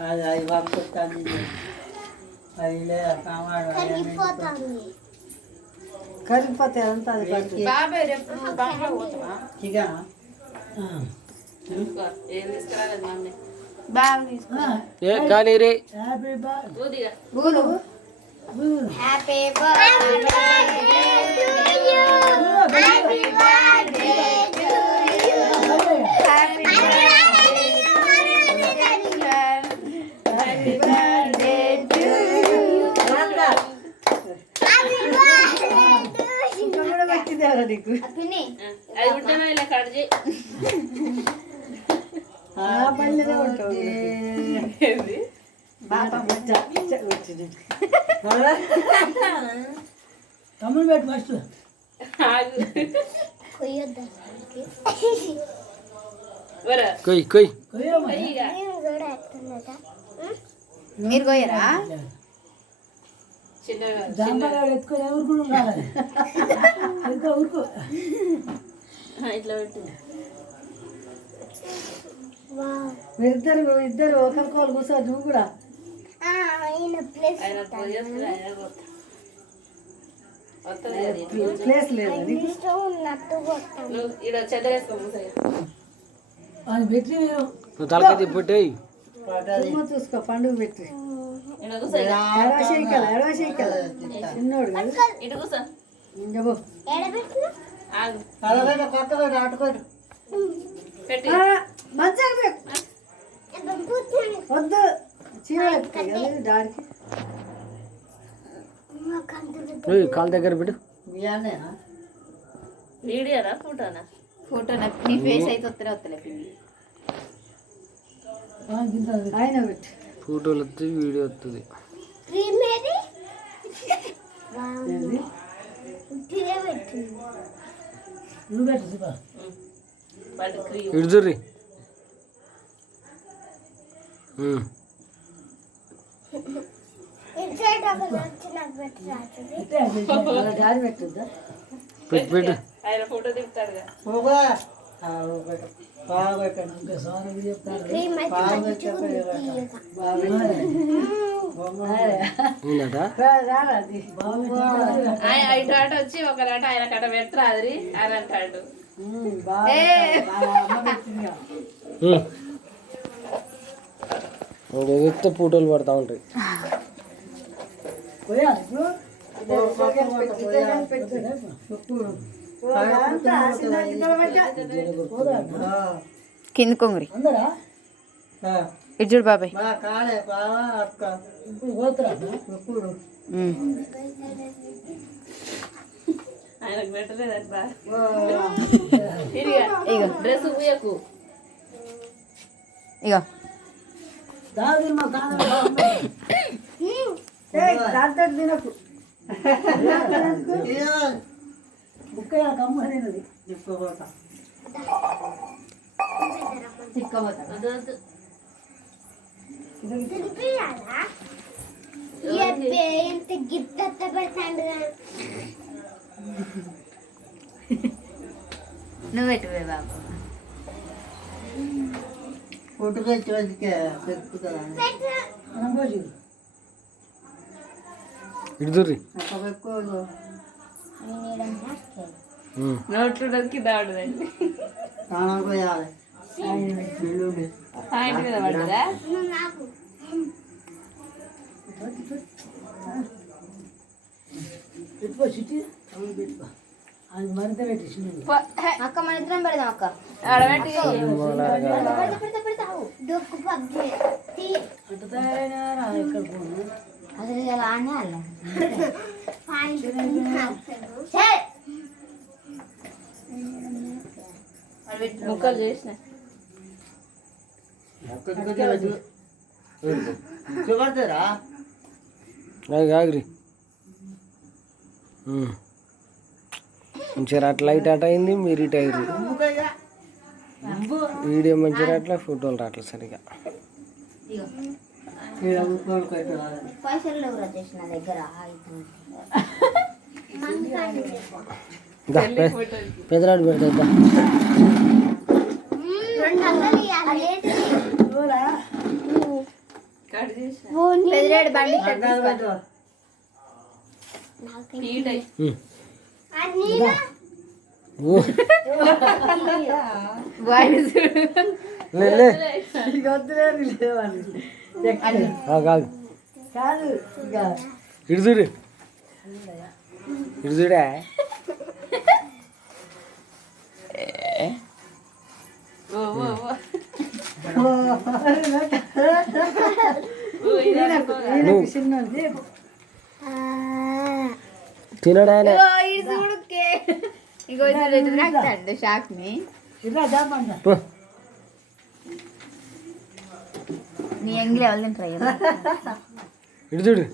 అది అది పంపుతాను అది లేదా కరిగిపోతే అంతా అది చికెన్ కానీ రే happy birthday happy birthday happy birthday నీకు పల్లెనే ఉంటావు తమ్ముడు పెట్టు ఫస్ట్ కొయ్ కొయ్ మీరు పోయారా జాంబగాడు ఎత్తుకొని ఊరుకుని కావాలి ఇంకా ఊరుకో ఇట్లా పెట్టు ఇద్దరు ఒకరికోలు కూర్చో నువ్వు కూడా ప్లేస్ లేదు అది పెట్టి మీరు నువ్వు తలకాయ తిప్పటి చూసుకో పండుగ పెట్టి ఎడవ చేయగల చిన్నోడు కొత్త ఆటుకోడు మంచిగా వద్దు చీర డాడికి కాలు దగ్గర పెట్టు వీడియోనా ఫోటోనా ఫోటోనా నీ ఫేస్ అయితే వస్తలే పిండి ఆయన పెట్టు ఫోటోలు వస్తుంది వీడియో వస్తుంది నువ్వు పెట్టు శివ ఇడుచుర్రి డాడీ పెట్టుద్దా పెట్టు పెట్టు ఆయన ఫోటో దిగుతాడుగా ఇటు అటు వచ్చి ఒకలాట ఆయన కట పెట్టరాది అని అంటాడు ఎత్తే ఫోటోలు పడతా ఉంటాయి కింద కొంగరి ఇడ్జుడు బాబాయ్ ఆయనకు పెట్టలేదు డ్రెస్ ఉపయోగకు ఇగో తినకు కమ్మనేది నువ్వు పెట్టు బాబు ఇడుచుర్రి నోట్లు డొక్కి దాడుదండి పాయింట్ మీద పడ్డదా పెట్టుకో సిటీ పెట్టుకో అది మరింత పెట్టి అక్క మన ఇద్దరం పెడదాం అక్క ఆడబెట్టి అట్ట తయారైనా ఎక్కడ పోను అసలు ఇలా ఆడనే అలా ముక్కలు చేసిన ఆగ్రి మంచిగా అట్లా లైట్ అట్ అయింది మీరు ఇటు అయ్యారు వీడియో మంచిగా రావట్లే ఫోటోలు రావట్లే సరిగా పైసలు లేవురా చేసిన దగ్గర పెదరాడు పెడతా కట్ చేసి పెద్దరేడు బండి అద్దాలు పెట్టు. హీట్ అయ్యి ఓ లే లే ఇక వద్దులే లేవాలి. కాదు కాదు ఇక ఇటు చూడు ఇటు చూడే ఓ ఓ ఓ ఈయనకు చిన్నది. తినడానే ఇగో రాస్తాడు షాక్ ని ఇలా దాపండి. నీ ఎంగిలి ఎవరు తింటారు ఇటు చూడు